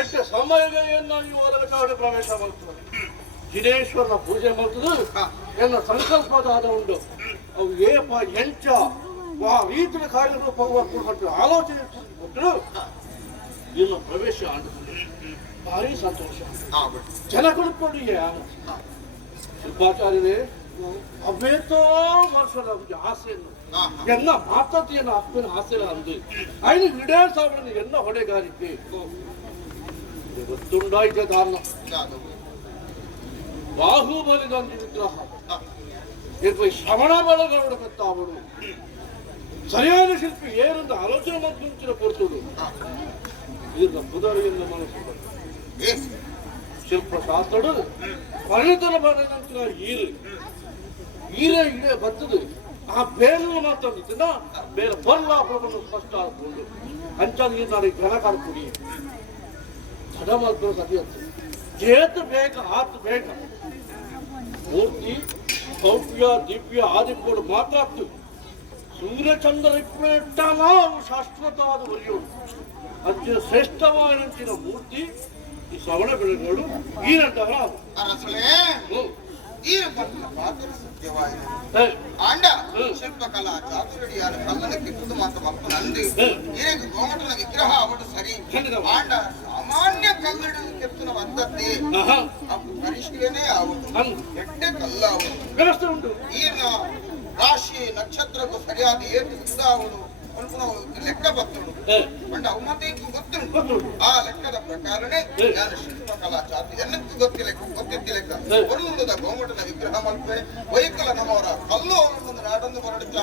ಎಷ್ಟು ಸಮಯಗಳನ್ನು ಈ ಹೊಲದ ಪ್ರವೇಶ ಮಾಡ್ತಾರೆ. ಜಿನೇಶ್ವರನ ಪೂಜೆ ಮಾಡ್ತದೆ ಎಲ್ಲ ಸಂಕಲ್ಪದಾದ ಉಂಟು. ಅವು ಏಪ ಎಂಚ ಆ ರೀತಿಯ ಕಾರ್ಯಗಳು ಕೊಟ್ಟು ಆಲೋಚನೆ ಕೊಟ್ಟರು ಇನ್ನು ಪ್ರವೇಶ ಭಾರಿ ಸಂತೋಷ. ಜನ ಕೊಡ್ಕೊಂಡು ಶಿಲ್ಪಾಚಾರ್ಯರೇ ಅವೇತೋ ವರ್ಷದ ಆಸೆಯನ್ನು ಎನ್ನ ಮಾತತೆಯನ್ನು ಅಪ್ಪನ ಆಸೆ ಅಂದು ಐದು ವಿಡೇ ಸಾವಿರ ಎನ್ನ ಹೊಡೆಗಾರಿಕೆ ಗೊತ್ತುಂಡಾಯ್ತ ದಾನ ಬಾಹುಬಲಿದೊಂದು ವಿಗ್ರಹ ಇರ್ಪ ಶ್ರವಣ ಬೆಳಗಳು ಕತ್ತಾವಡು ಸರಿಯಾದ ಶಿಲ್ಪಿ ಏನಂತ ಆಲೋಚನೆ ಮುಂಚಿನ ಕೊಡ್ತುಡು ಇದನ್ನ ಪುದರಿಯಿಂದ ಮನಸ್ಸು ಶಿಲ್ಪಶಾಸ್ತ್ರಡು ಪರಿಣಿತರ ಬರೆದಂತ ಈರೆ ಇಡೆ ಬರ್ತದೆ ಆ ಬೇರೆ ಮಾತಾಡ್ತಿದ್ದ ಬೇರೆ ಬರ್ಲಾಪವನ್ನು ಸ್ಪಷ್ಟ ಆಡ್ಕೊಂಡು ಅಂಚಾಗಿ ನಾಳೆ ಘನಕಾರ ಕುಡಿ ತಡ ಮಾಡ್ಕೊಂಡು ಸರಿಯತ್ತೆ ಜೇತು ಬೇಗ ಆತು ಬೇಗ ಮೂರ್ತಿ ಭವ್ಯ ದಿವ್ಯ ಆದಿಗಳು ಮಾತಾಡ್ತು ಸೂರ್ಯಚಂದ್ರ ಇಪ್ಪೆಟ್ಟಾಲ ಅವು ಶಾಶ್ವತವಾದ ಬರೆಯೋದು ಅತ್ಯ ಶ್ರೇಷ್ಠವಾದಂಚಿನ ಮೂರ್ತಿ ಈ ಶ್ರವಣ ಬೆಳಗೋಡು ಈನಂತಹ ಆಂಡ ಶಿಲ್ಪಕಲಾ ಚಾತುರ್ಯಾನ ಕಲ್ಲನಕ್ಕೆ ಕುದು ಮಾತ್ರ ಮಕ್ಕಳು ಅಂದು ಇದಕ್ಕೆ ಗೋಮಟನ ವಿಗ್ರಹ ಅವಡು ಸರಿ ಆಂಡ ಸಾಮಾನ್ಯ ಕಲ್ಲಡ ಕೆತ್ತನ ಬಂದದ್ದೇ ಅವು ಪರಿಶೀಲನೆ ಆಗುದು ಎಟ್ಟೆ ಕಲ್ಲ ಆಗುದು ಈನ ರಾಶಿ ನಕ್ಷತ್ರಕ್ಕೂ ಸರಿಯಾದ ಏಟು ಉದಾವನು ಲೆಕ್ಕ ಬರ್ತುಂಡು ಪಂಡ ಅವು ಮತ್ತೆ ಗೊತ್ತುಂಟು ಆ ಲೆಕ್ಕದ ಪ್ರಕಾರನೇ ನಾನು ಶಿಲ್ಪಕಲಾ ಚಾತು ಎಲ್ಲಕ್ಕೂ ಗೊತ್ತಿದ್ದ ಲೆಕ್ಕ ಒಂದು ಗೋಮಟದ ವಿಗ್ರಹ ಮಲ್ಪೆ ವೈಕಲ ನಮ್ಮವರ ಕಲ್ಲು ಅವರನ್ನು ನಾಡೊಂದು ಹೊರಡಿಸ